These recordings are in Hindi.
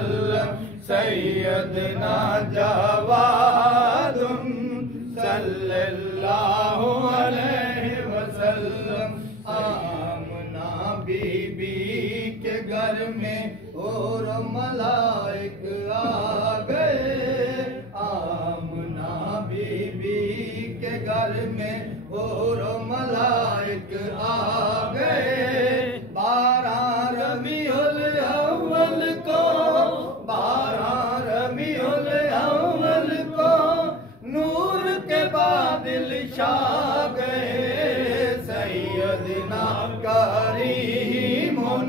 वसल्लम सैयदना जवादुन सल्लल्लाहु अलैहि वसल्लम। आमना बीबी के घर में और मलाइक आ गए। आमना बीबी के घर में और मलाइक आ गए। 12 रबीउल अव्वल को 12 रबीउल अव्वल को नूर के बादल छा गए। सैयदना करीमुन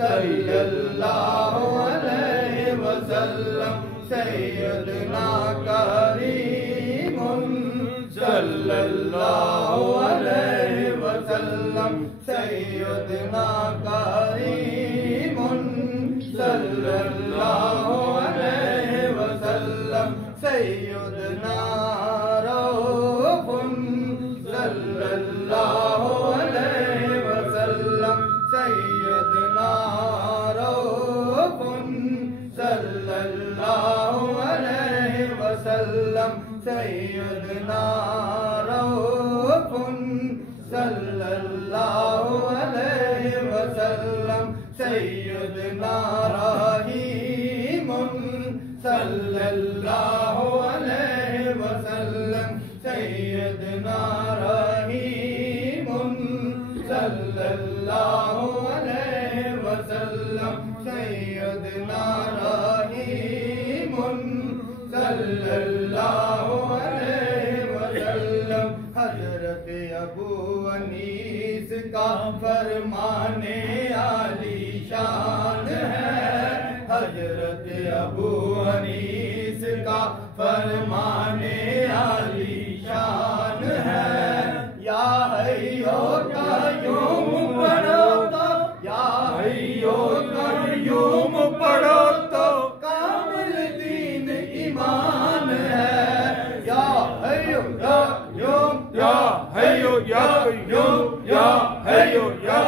सल्लल्लाहु अलैहि वसल्लम सैयदना करीमुन सल्लल्लाहु अलैहि वसल्लम सैयदना करीमुन सल्लल्लाहु अलैहि वसल्लम सैयदना रऊफुन सल्लल्लाहु अलैहि वसल्लम सैयदना रऊफुन सल्लल्लाहु अलैहि वसल्लम सैयदना रऊफुन सल्लल्लाहु अलैहि वसल्लम सैयदना रहीमुन सल्लल्लाहु अलैहि वसल्लम सैयदना रहीमुन सल्लल्लाहु अलैहि वसल्लम सैयदना रहीमुन सल्लल्लाहु अलैहि वसल्लम। हजरत अबू अनीस का फरमाने आलीशान है। हजरत अबू अनीस का फरमाने आलीशान है। या हय्यो कय्यूम पढ़ो तो या हय्यो कय्यूम पढ़ो तो कामिल दीन ईमान है। या हय्यो या कय्यूम या हय्यो या कय्यूम या हय्यो या